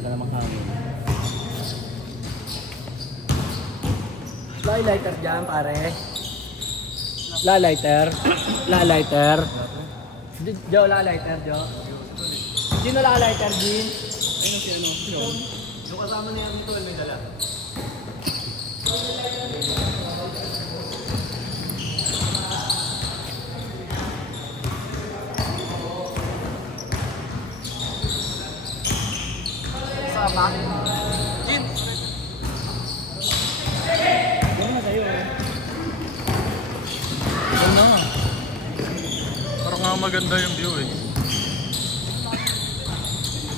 Wala namang hangin. Lighter dyan, pare. Lighter. Jo, lighter, Jo. Sino lighter, Jin? Ayun si ano? Yung kasama niya dito, may dala. Sa bakit? Jin! Ano na sa'yo? Ano nga? Parang nga maganda yung view eh.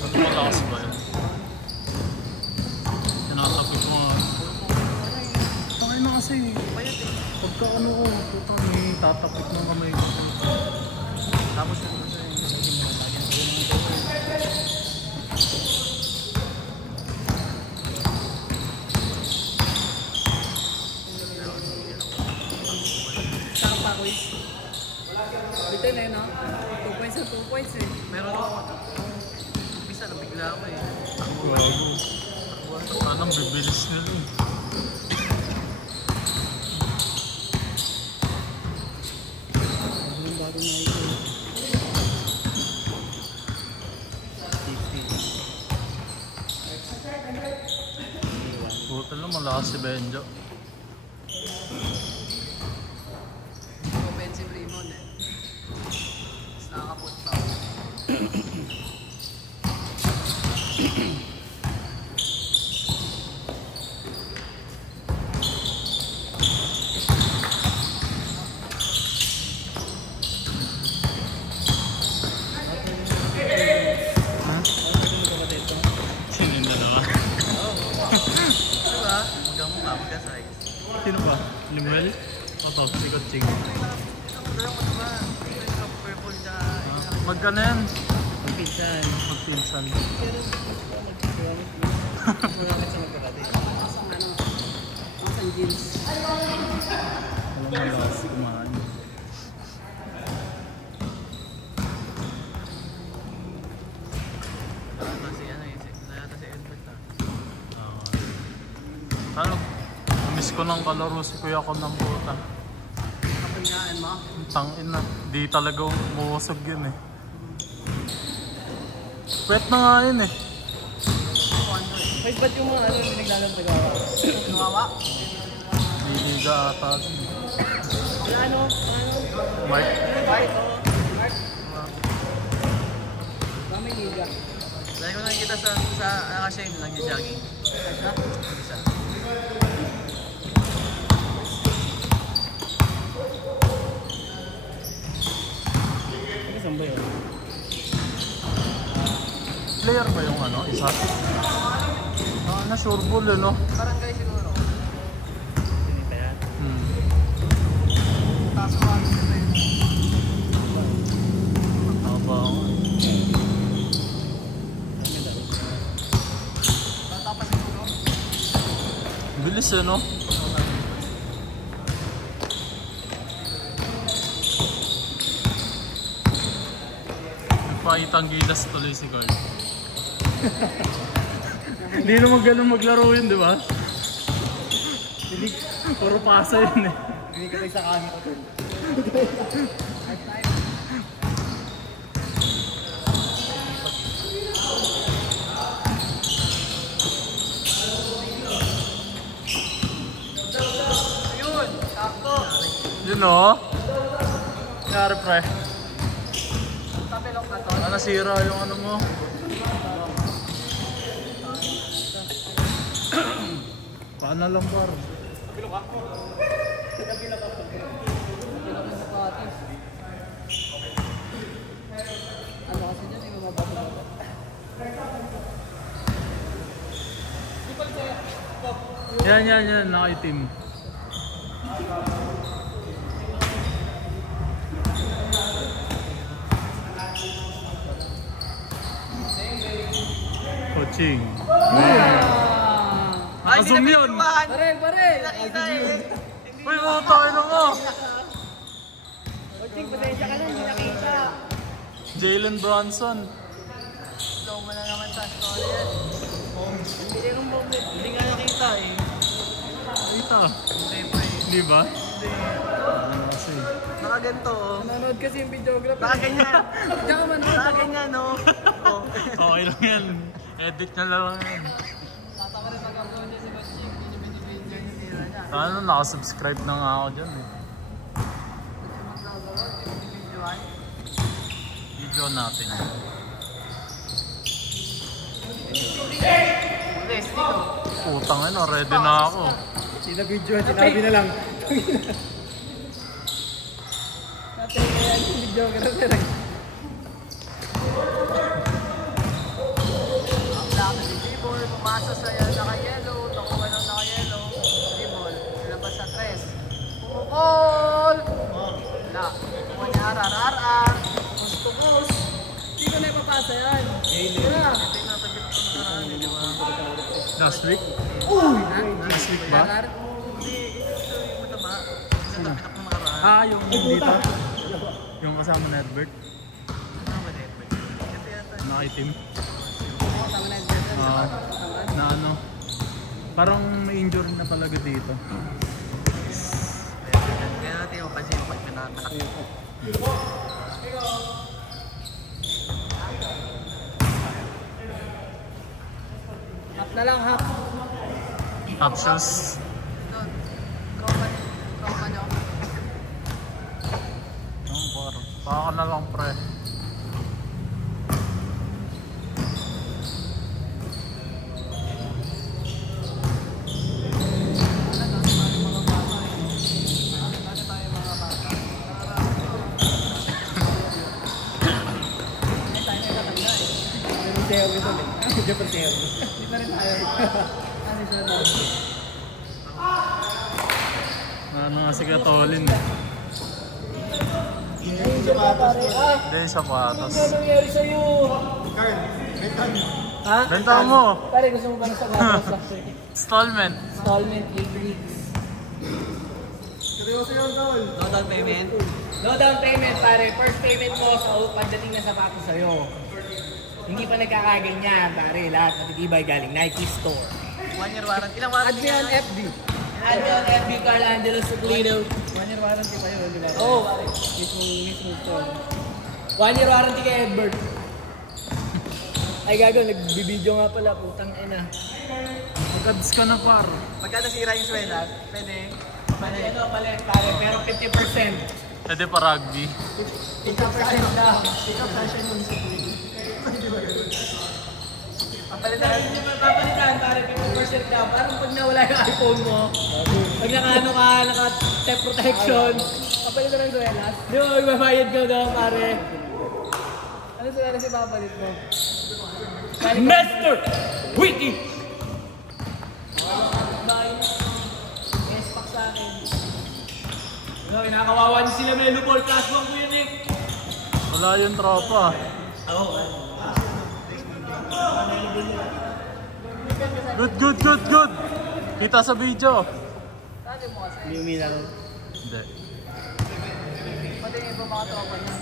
Ano malakas ba yun? Tinatapos mo nga. Takay na kasi. Pagka ano ko, putang eh, tatapit ng kamay ko. Tapos na kasi saan pa ko ito na yun, no? 2 points na 2 points eh. Meron ako. Umpisa na bigla ako eh. Gago. Anong bibilis nila eh. Yung bago na ito. Buta lang, malakas si Benjo. Offensive Raymond eh. Mas nakakapot pa ako. Sino yung dalawa? Diba? Magkamukha, magkasize. Sino ba? Limuel? O to, si Kutsing. Purple siya. Magkano yan? Magpinsan. Magpinsan. Magpinsan sa magkakati. Ang jeans. Walang malakas kumain. Si Edward ah. Ano? Miss ko ng kalaro si kuya ko ng puta. Kapingaan mo? Tangin na. Di talaga umuusog yun eh. Pwet na nga yun eh. Wait, ba't yung mga ano pinaglalagdag ako? Lumawa? Liliga ata. Wala ano? Mark. Mark? Baka may liga. Dahil ko nakikita sa nakashame lang yung jogging. Ha? Isa. Saan ba yun? Player ba yung ano? Isa? Na sure ball eh no? Barangay siguro. Hindi pa yan. Taso ka ito yun. Haba ako. Bata pa siguro. Bilis eh no? Nagpakitang gilas tuloy si Carl. Hindi naman ganun maglaro yun, di ba? Puro pasa yun eh. Hindi ka tayo sa kami ko dun. Ayun! Sakto! Yun o. Nangyari pre. Tapilok na to. Nasira yung ano mo. Paano lang par? Tapilok yung sapatis. Ano kasi dyan, yung mga bato-bato. Yan, nakaitim. Coaching. Ay, Zoom yun. Pare! Nakita eh! Uy, tayo na nga. Oching, pasensya ka na, hindi nakita. Jalen Bronson. Slow mo na naman sa story yan. ata. Hindi ba? Ano kasi? Nakaganto, oh. Nanonood kasi yung videographer. Nakaganyan. Diyan ka manood. Nakaganyan, no? Oh. Okay lang yan. Edit na lang yan. Tatawa rin mag-upload niya si Bashik. Hindi niya binibidyo yung tira niya. Ano, nakasubscribe na nga ako dyan eh. Video natin. Putang ina, ready na ako. Video, sinabi na lang. Natin kaya yung videographer. Ang laki ni T-ball, pumasok sa naka-yellow, nakuha ng naka-yellow. T-ball, labas sa tres. Pumukol! Wala. Kumuha niya RR. Post-to-post. Hindi ko na ipapasa yan. Wala. Last week? Last week ba? RR? Ah, yung dito. Yung kasama na Edbert. Nakaitim. Na ano. Parang may injury na talaga dito. Kaya natin yung pansin mo pag pinakanak. Hap na lang, hap. Top shoes. Tropa nyo. Baka na lang pre. Hindi pa rin tayo. Ano nga si Katolin. Hindi, sapatos. Ano nangyari sa'yo? Ha? Benta mo! Pare, gusto mo ba ng sapatos? Installment. Installment, 8 weeks. Seryoso yung tol. No down payment? No down payment, pare. First payment mo sa pagdating na sapatos sa'yo. Hindi pa nagkakaganyan, pare. Lahat natitibay galing Nike Store. 1 year warranty. Ilang warranty? Add me on FB. Add me on FB, Carl Angelo Suplino. 1 year warranty pa yun, di ba? Oo, pare. Mismo store. 1 year warranty kay Edbert. Ay gago, nagbibideo nga pala, putang ina. Mag-ads ka na par. Pagka nasira yung sweater, pwede. Palit, pare, pero 50%. Pwede pa rugby. 50% daw. Papalitan, pare, 50% daw. Parang pag nawala yung iPhone mo, pag naka-ano ka, naka-step protection, papalitan ng duelas. Di ba, magbabayad ka daw, pare. Ano sila si papalit mo? Mr. Wiki! Yes, pack sa akin. Ano, kinakawawa niyo sila Melo Ball. Kaswang ko yun eh. Wala yung tropa. Good. Kita sa video. Sabi mo kasi, Lumi lang. Hindi. pati yung iba mga tropa niya.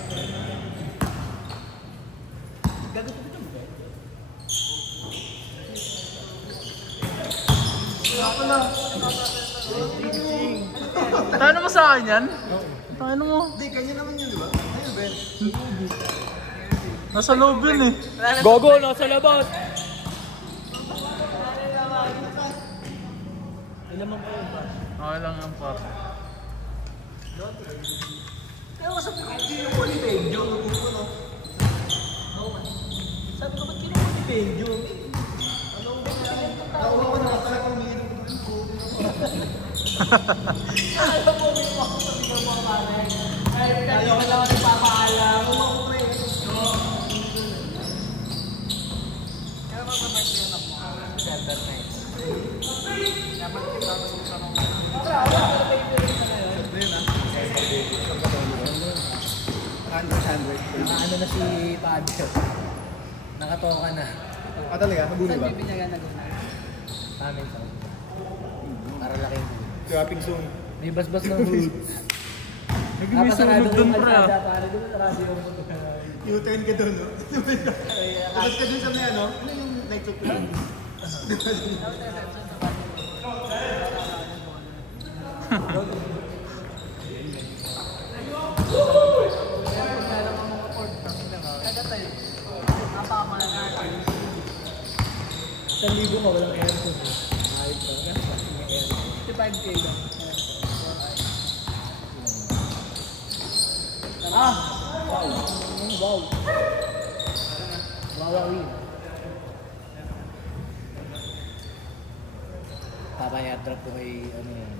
Tayo mo sa akin yan? Tayo mo. Hindi, kanya naman yun, di ba? Ayun, Ben. Nasa loob yun eh. Gogo, nasa labas! Okay lang yan par. Kaya ko sabi ko, yung Polipendio. Sabi ko, ba't kinukulipendio? Nakuha ko na pala kung hindi ko. Alam mo, may mga sabi ng mga pare. Kahit kanyo ka lang nagpapaalam. Kaya mag-birthday na po. December 9. Dapat ipapasok sa mga. Ano na si Fabio? Nakatoka na. Ah, talaga? Nabuli ba? Saan bibinyagan na guna? Amin sa para laking hood. Dropping soon. May basbas ng hood. May sunog dun pre ah. Para doon sarado yung U-turn ka doon, no? Tapos ka dun sa may ano? Ano yung night club? Meron ang mga court na. Kada tayo. Napakamalala. 1,000 ka, walang aircon. Ayos pa. 55K lang. Ah! Wow! Wow! Wawawin. Papaya-drop ko kay ano yan.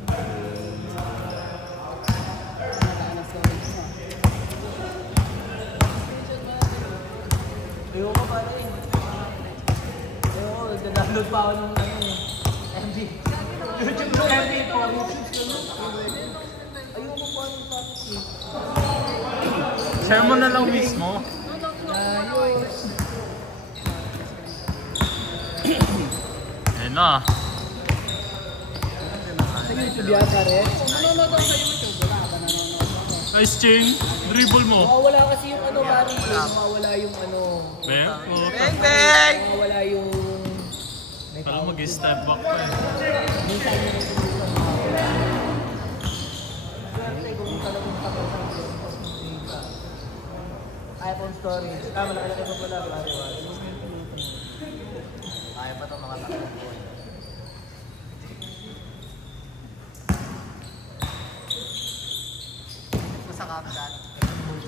Ayoko pa rin. Ayoko, nag-download pa ako ng MB. YouTube ng MB po. Ayoko pa rin tapos eh. Share mo na lang mismo. Ayos. Ayun na. Sa YouTube yan, pare. Kung manonood ako sa YouTube, wala ka nanonood ako. Nice chain. Dribble mo. Mawawala kasi yung ano, pare. Mawawala yung ano. Beng. Bang bang! Mawawala yung... Alam mag-step back pa eh. Minsan yung mawawala. Swerte kung talagang tapos ang iPhone storage. Malaki pa pala, pare. Kaya pa ito mga takot ko. Sa Kapdan.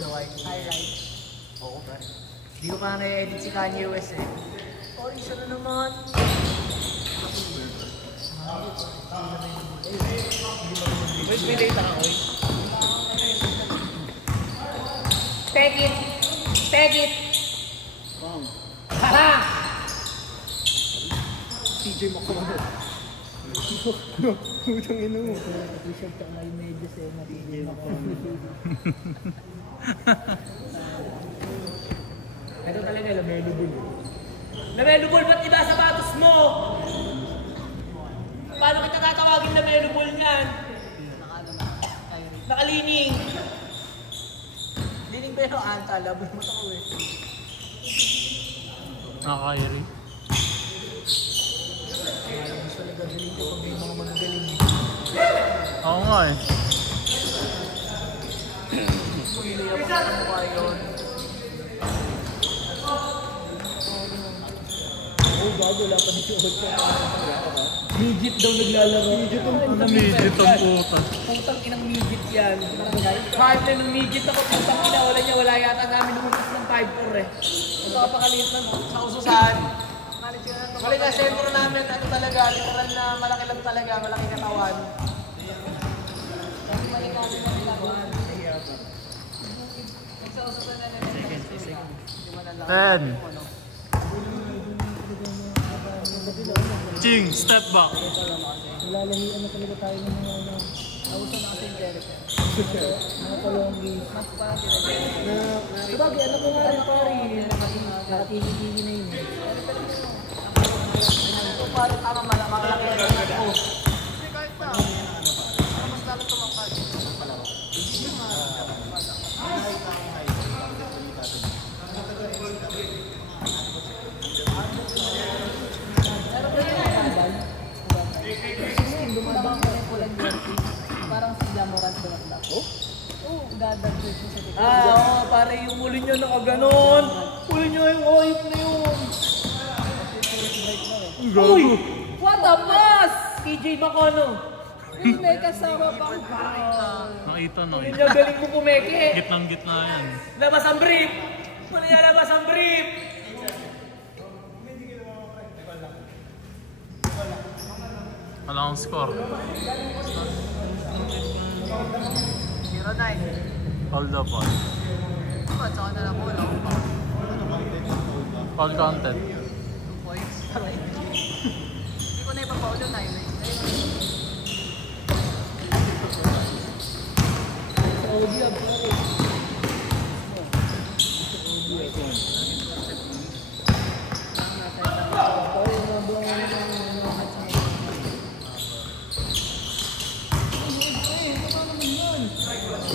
Highlight. Oo, pare. Hindi ko pa na-edit si Kanye West eh. Sorry, siya na naman. Wait, may data ka, oy. Take it! Take it! Haha! CJ Makamado. Putang ina mo. T-shirt ka may medyas eh. CJ Makamado. Ito talaga, lamelubul. Lamelubul, ba't iba sapatos mo? Paano kita tatawagin lamelubul niyan? Nakalining. Lining pero anta, labot mo ako eh. Nakakairi. Mas talaga galing ko pag may mga magagaling eh. Oo nga eh. Pumili ako sa mukha yun. Oh, bago, wala pa ni Chod ko. Midget daw naglalaro. Midget ang puta. Midget ang puta. Putang inang midget yan. Kahit na nung midget ako, putang ina, wala yata namin lumumpas ng 5'4" eh. Napakaliit lang. Sa ususan. Balik na sentro namin, ano talaga, literal na malaki lang talaga, malaki katawan. Sa ususan na namin. 10. Ching, step back. Lalahian na talaga tayo ng mga ano. Nauso na kasi yung character. Mga palonggi. Mas parang pinag-character. Sabagay, ano ko nga rin pare. Nakatigil-tigil na yun eh. Ito parang tama malaki lang ako. Hindi kahit na. Mas lalo tumangkad. Dumabang ko yung pulang jersey. Parang si Jamorant ba? Oo, dadagdag siya sa dito. Oo, pare yung ulo niya nakaganon. Ulo niya yung oyip na yun. Uy! What a pass! KJ Macono. Uy, may kasama pang Nakita no ulo eh. niya galing mo pumeke. Gitnang gitna yan. Labas ang brief! Ano niya labas ang brief? Wala akong score. 0-9. All the ball. At saka na lang bola. All counted. 2 points. Hindi ko na ipapaul yung highlight. Saudi lang pare.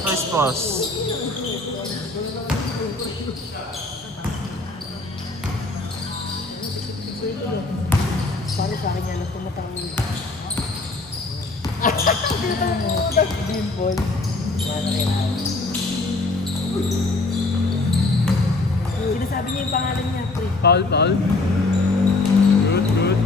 Nice pass. Pare sa akin yan, tumatawid. Dimple. Sinasabi niya yung pangalan niya, pre. Foul. Good.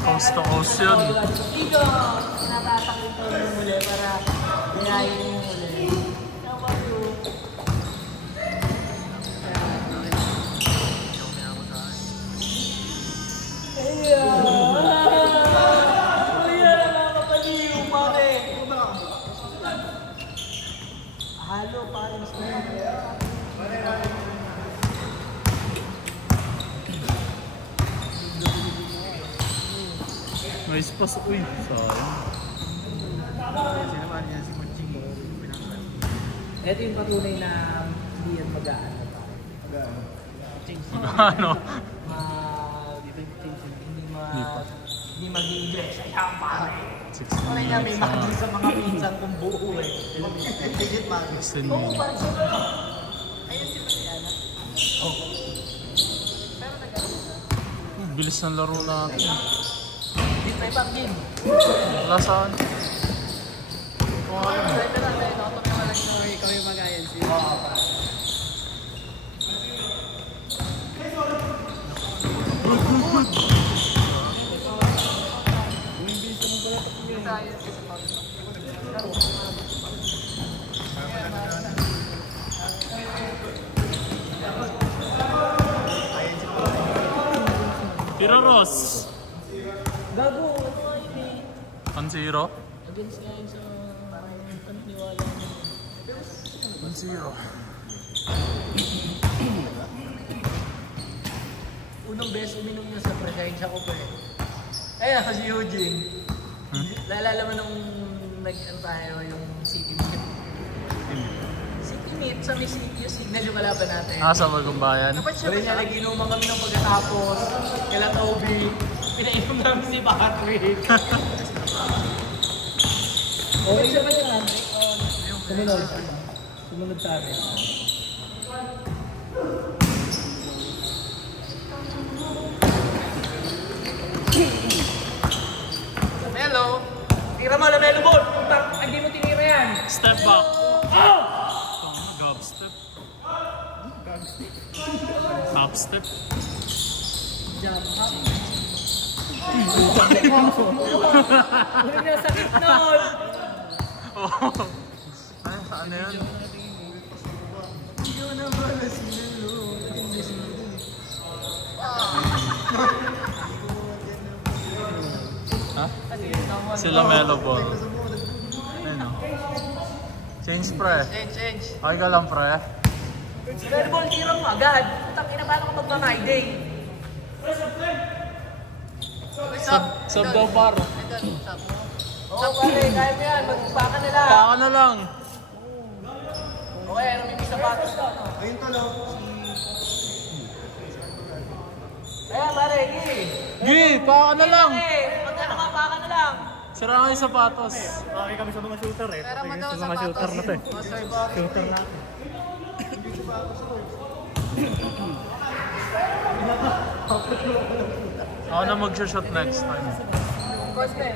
Coast to coast yun. Ikaw, natatakot ko yung muli para gayahin yung muli. Tama yun. Kuya, nakakapaliw, pare. Halo, pare. Mas May spas. Uy, sayang. ito yung patunay na hindi yan mag-aano. Ano? Hindi mag-i-inject sa iyang pare. 6 Tunay na may minutes. maging sa mga pinsan kong buo eh. Tigit mag. 16 Oo, minutes. parang sila. Ayun sila si Ana. Oh. Pero nag-ano. Bilis ng laro natin. Hindi tayo pang-game. Wala saan. Ito lang tayo, nakatapos na lang ikaw yung mag-ayan siya. Tira Ross. Gago, ano nga yun eh. 1-0. Against nga yun sa paniniwala niya. 1-0. Unang beses uminom niya sa presensya ko pa eh. Ayun, si Eugene. Naalala mo nung nag-ano tayo yung city meet. City meet sa Miss yung signal yung kalaban natin. Sa Bagumbayan. Pwede niya nag-inuman kami ng pagkatapos. Kala Toby. Pinainom namin si Patrick. Okay siya ba siya? Sumunod. Sumunod sa amin. Hello! Tira mo, Lamelo ball! Hindi mo tinira yan! Step back. Oh! Gab step. Half step. Jump up. Uy, nasakit nun! Oh. Ay, ano yun? Ha? Sila Melo Ball. Ayun o. Change pre. Change. Okay ka lang pre. Lamelo ball, tira mo agad. Tangina, paano ka magpa-my day? Sub daw par. Oo, pare, kaya mo yan. Magpaka na lang. Baka na lang. Okay, ano may sapatos ka? Ayun talo. Kaya pare, gi. Gi, baka na lang. Magkano ka, baka na lang. Sira nga yung sapatos. Okay kami sa mga shooter eh. Pera mo daw sa patos. Shooter na. Ako na mag-shot next time. Coste.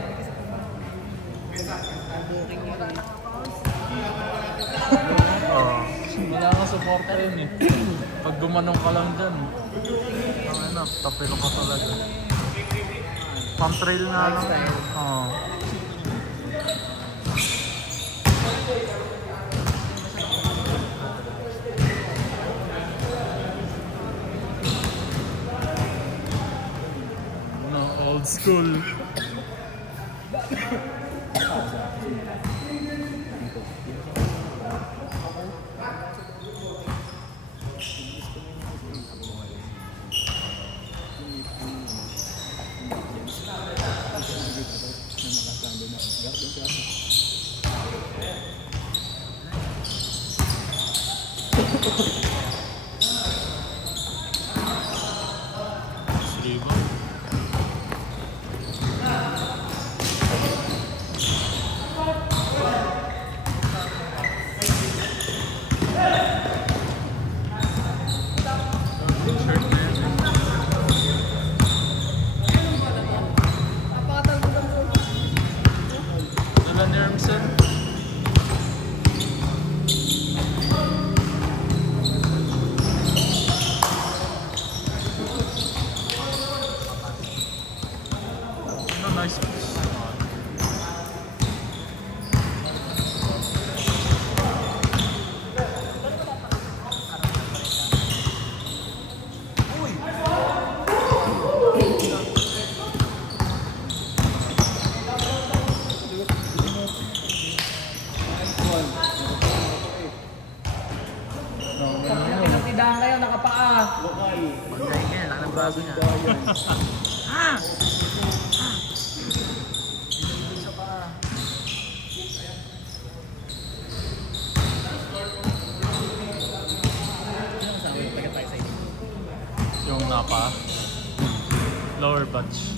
Oo. Wala kang supporta yun eh. Pag gumanong ka lang dyan. Ang ina, tapilo ka talaga. Pang-trail na lang. Oo. No, old school. Nice. Tinagtidahan kayo, nakapaa. Magaling yan, laki ng bago niya. Sa paa. Yung napa. Lower batch.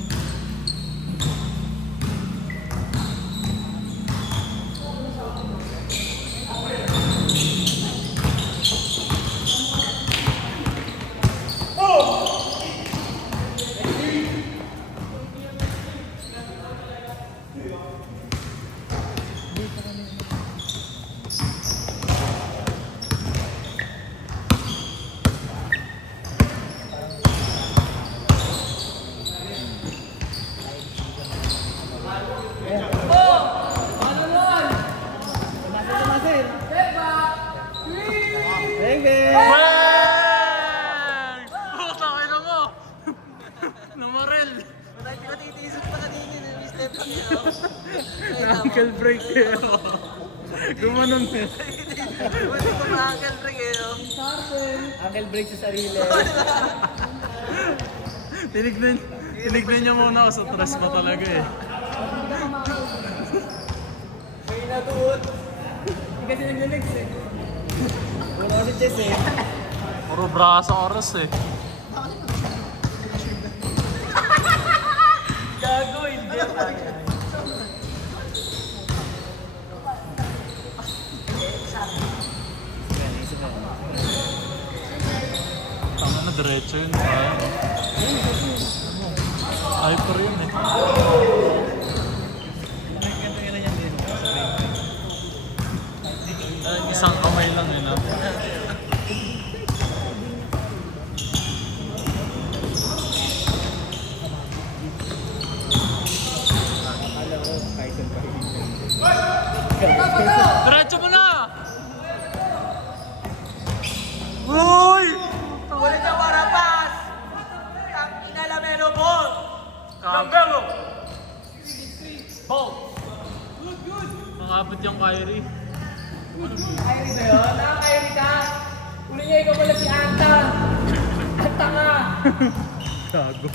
Uncle break kayo. Gumanon eh. Uncle break eh. Uncle break sa sarili. Tinignan niya muna ako sa stress pa talaga eh. May natuot. Hindi kasi nagliligs eh. Wala ulit Jess eh. Puro braso oras eh. Gago, hindi. Tama na, diretso yun. Hyper yun eh. Isang kamay lang yun ah. Diretso mo na! Uy! Ulit ang warapas! Ang inalamelo ball! Lamelo! Ball! Makapit yung Kyrie. Kyrie ba yun? Kyrie ka? Uli niya ikaw pala si Anta! Anta ka! Gago.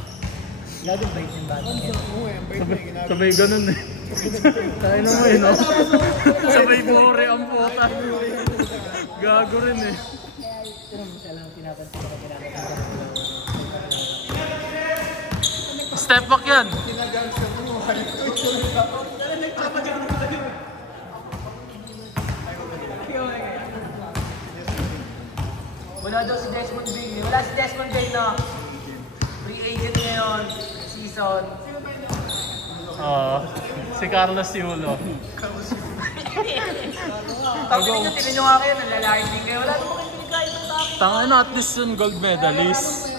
Gago bait yung bata niya. Sabay ganun eh. Tayo naman eh, no? Sabay bore ang puta. Gago rin eh. Pero siya lang pinapansin ko ginagawa. Step back yan. Wala daw si Desmond Bay. Wala si Desmond Bay na free agent ngayon. Season. Oo. Si Carlos Siulo. Tapos tinan nyo nga kayo, nalalaki din kayo. Wala naman kayo binigay ito sa akin. Tanga na, at least yun gold medalist.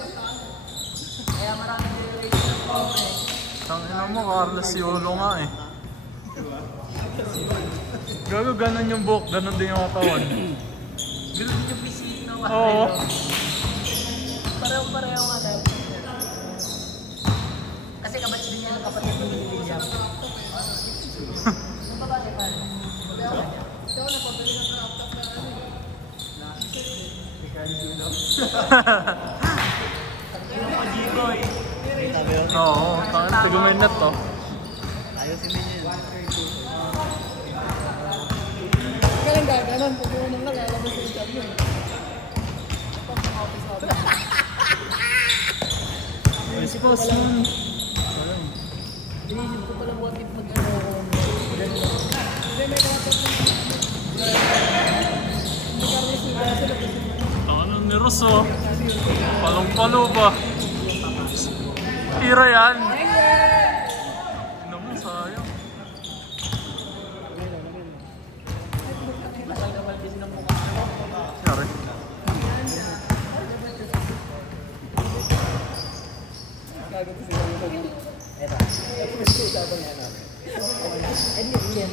Kaya maraming generation ng pobre. Tangina mo, Carlos Siulo nga eh. Gago, ganun yung buhok, ganun din yung katawan. Ganun yung pisik na Oo. Pareho nga tayo. Kasi kabatch din niya ng kapatid ng William. Ang babae pa. Ikaw na pabili ng laptop na ano. Yung mga G-Boy. Oo, tangina, tigumay na to. Ayusin din yun. Galing gaganon, pag unang nalalabas sa interview. Response nun. Inisip ko palang what if mag-ano ako. Hindi, may kapatid na. Hindi Carlos Silva sila kasi. Ano ni Rosso? Palong-palo ba? Tira yan. Naman, sayang. Yari. Gago to sila. Eto. Usapan nga namin. Hindi.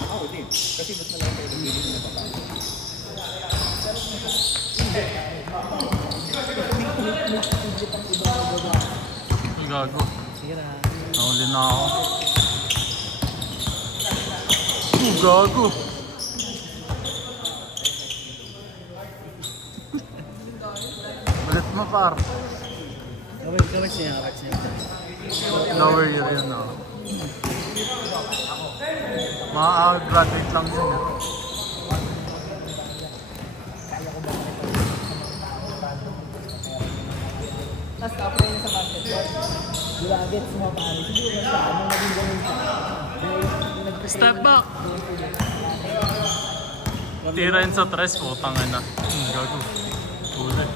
Ako din. Kasi mas malaki kayo nagiging na babae. Ang gago. Sira. Nahuli na ako. Gago. Ulit mo par. Gawin siya. Lower year yun ako. Graduate lang yun eh. Tapos kapag yun sa basketball, gulagit sa mga pare. Siguro na siya, nung naging ganun siya. Step back! Tira yun sa tres, putang ina. Gago. Huli.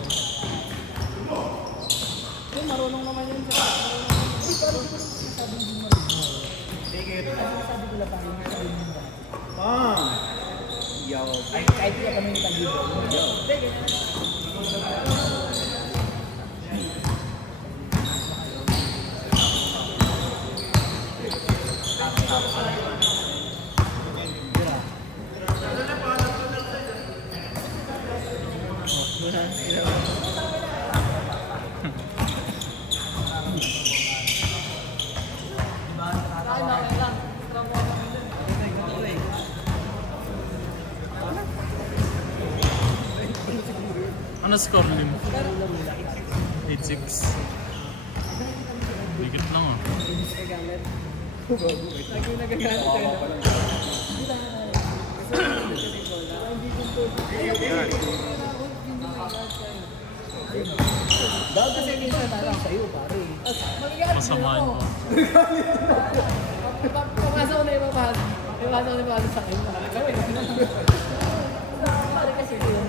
Marunong naman yun siya. Hindi, parang ko sabi hindi marunong. Sabi ko lang parang sabi mo ba? Yo. Ay, kahit hindi kami nag-ibig. Sige. Ano score lim? 8-6. Dikit lang ah. Lagi nagagalit tayo. Dahil kasi minsan tarang sa'yo, pare. Masamahan ko. Pumasa ko na ipapasok. Ipapasok ko na ipapasok sa akin. Pare kasi yun.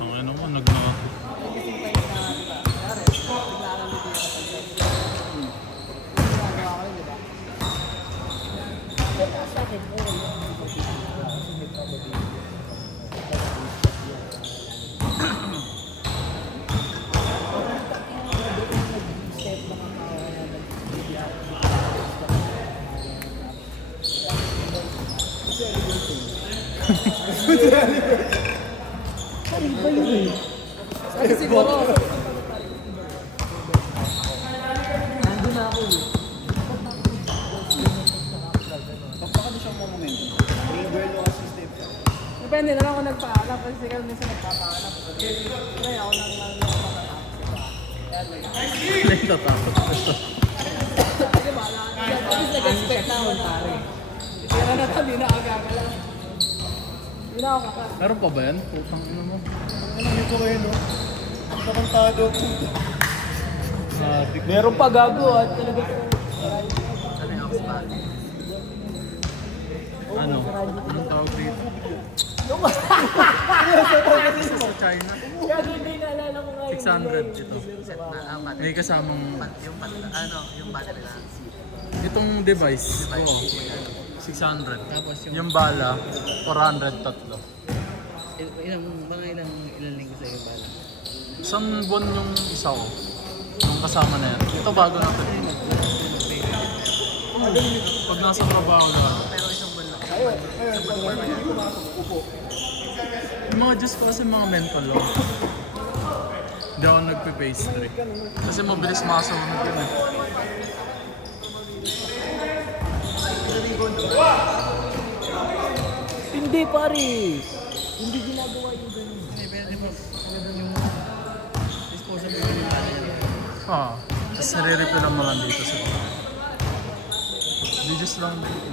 Ang ano mo, nagna... Iba yun eh. Sabi siguro. Nandun na ako eh. Baka na siyang momento. May girl o assistant. Depende na lang kung nagpaalam kasi siguro minsan nagpapaalam. Kaya ako nang Nagtatakot ko ito. Kasi bala. Tapos nag-expect na ako pare. Tira na tabi na agagala. Hindi na ako kakal. Meron pa ba yan? Putang ina mo. Ano ko kayo, no? Ang kakantado. Meron pa gago at talaga. Ano? Anong tawag dito? Sa China. Gago hindi naalala ko nga 600 ito. May kasamang... Yung battery lang. Itong device. Oo. 600. Yung bala, 400 tatlo. Ilang linggo sa'yo pala? Isang buwan yung isa ko. Yung kasama na yan. Ito bago na ito. Pag nasa trabaho na. Yung mga Diyos ko kasi mga mental lang. Hindi ako nagpe-pastry. Kasi mabilis makasunod yun eh. Hindi pare! Hindi ginagawa yung ganun. Yung disposable yung Tapos nare-refill lang naman dito sa mga. Di just lang dito.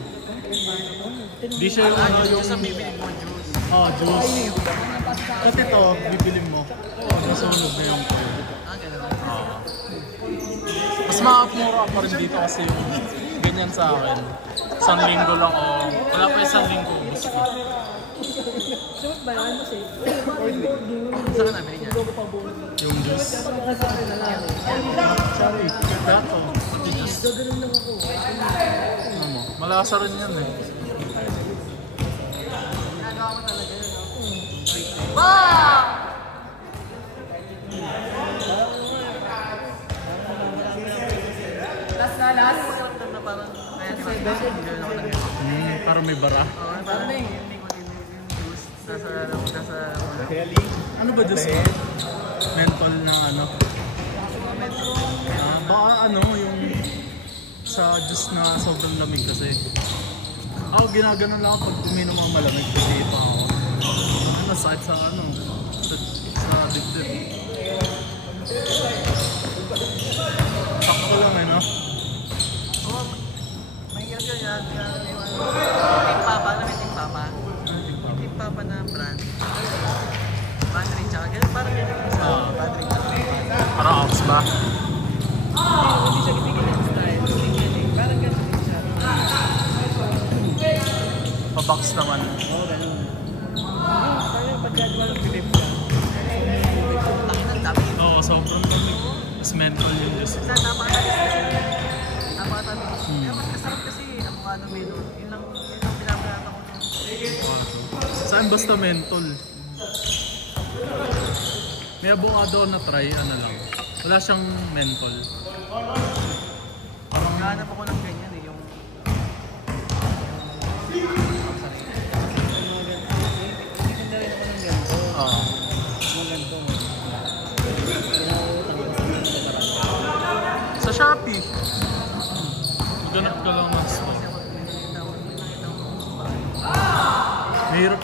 Di siya yung ano yung... Sa bibili mo juice. Juice. Kasi ito, bibili mo. Nasunog na yung Ganun. mas makakamura pa rin dito kasi yung yan sa akin. Isang linggo lang o wala pa isang linggo ubus ko. Suot ba yan? Kasi, Saan ka nabili niya? Yung juice. Sorry. Gato. Pati juice. gagano'n lang ako. Ano mo? Malasa rin yan eh. Ginagawa mo talaga yun, no? Wow! Last na, last. Na parang, kaya di ba, gano'n ako lang yun. Parang may bara. Oo, parang hindi ko din yung juice. Nasa, Ano ba juice? Menthol na ano? Baka ano yung sa juice na sobrang lamig kasi. Ako ginaganon lang ako pag uminom ako malamig kasi pa ako. Ano, sakit sa ano? Sa dibdib. Sakto lang eh, no? Oo, mahirap yun yan. Team Papa, alam mo yung Team Papa? Yung Team Papa na brand. Battery tsaka ganun, parang ganun sa battery tsaka. Parang ox ba? Hindi siya kitigil yung style. Parang gano'n din siya. Pabox naman. Oo, gano'n. Parang pag-gradual ng Philip ka. Laki ng dami. Oo, sobrang lamig. Mas menthol yung juice. Minsan napakatamis. Napakatamis. Pero mas kasarap kasi ang mga ano menu. Yun lang pinaparata ko. Saan basta menthol? May avocado na try, ano lang. Wala siyang menthol. Naghahanap ako ng ganyan eh. Yung... Hindi rin ako ng ganito. Oo. Mga ganito. Sa Shopee. Ganap ka lang mas. Mahirap.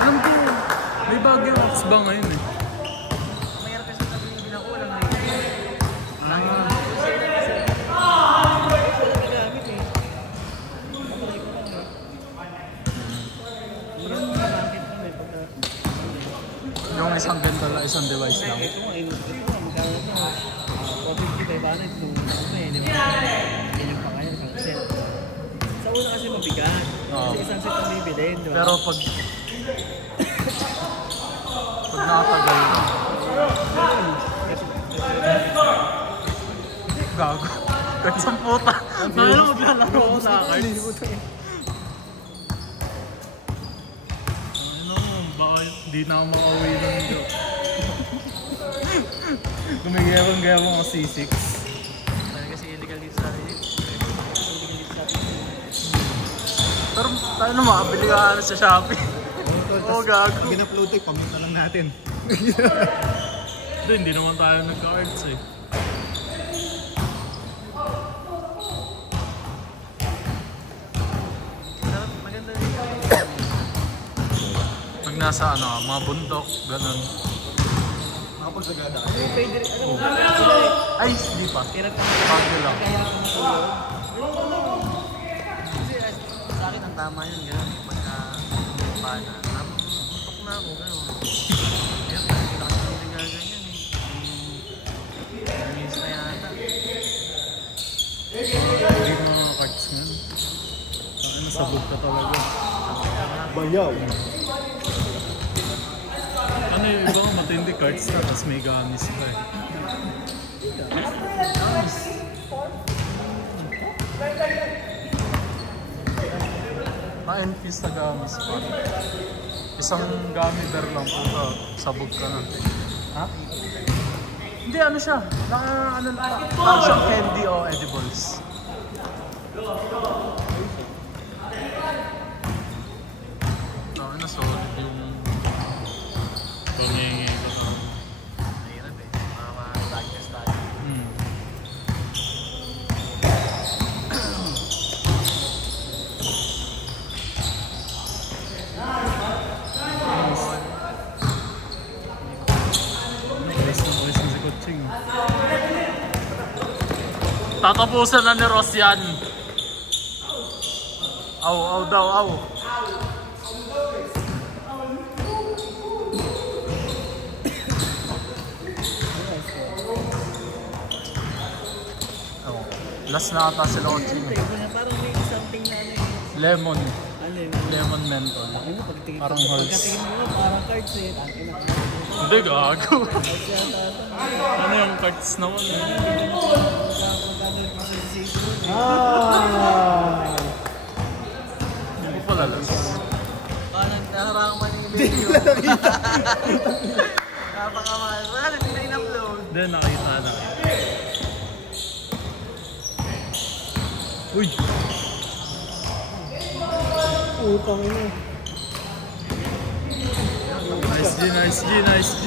Alam ko, may bagyo ox ba ngayon eh? Mahirap kasi sabi yung binakulang na Gamit eh. Yung isang ganito lang, isang device lang. Ito nga, inulit ko. Magkano na ito? 450, 500 nung ano eh, di ba? Ganyan pa kaya, isang set. Sa una kasi mabigat. Oo. Kasi isang set ang bibilin, di ba? Pero pag nakatagal na. Gago. Kahit isang puta. Ano maglalaro ko sa cards? Ano, baka hindi na ako makauwi ng joke. Gumigayabang-gayabang ako C6. kasi illegal dito sa atin. Pero tayo na makabili ka ano sa Shopee. Oo, gago. Pag in-upload tayo, pamit na lang natin. Hindi naman tayo nagka-cards eh. Maganda rin yung Pag nasa ano, mga bundok, ganun. Makapagsagada. Pwede rin, ano, Ay, hindi pa. hirap ka Bagyo lang. kaya ako matulog. kasi sa akin ang tama yun, gano'n. Pagka pana, napuntok na ako, gano'n. Kaya hindi na kasi nagaganyan eh. Miss na yata. Hindi mo mga cards ngayon. Ano, sabog ka talaga. Bayaw. Ano yung iba nga matindi cards na, tapos may gamis pa eh. Ma-enfuse na gamis pa. Isang gamider lang po, sabog ka na. Ha? Hindi, ano siya. Ano na, parang siyang candy o edibles. Ano, solid yung pangingi ko to. Mahirap eh. Mga tayo. Boys na si Kutsing. Tatapusan na ni Ross yan. Aw daw, aw. Last na ata sila Oching. Parang may something na ano eh. Lemon. Ano eh. Lemon menthol. Ano, pagtingin Parang Halls. pagkatingin mo, parang cards eh. Tangin na. Hindi, gago. Cards yata ito. Ano yung cards naman eh? Magkakaroon ko sa season. Hindi ko pala last. Parang naraman yung video. Napakamahal. Wala, hindi na in-upload. Hindi, nakita na. Uy! Utang ina. Nice G, nice G, nice G.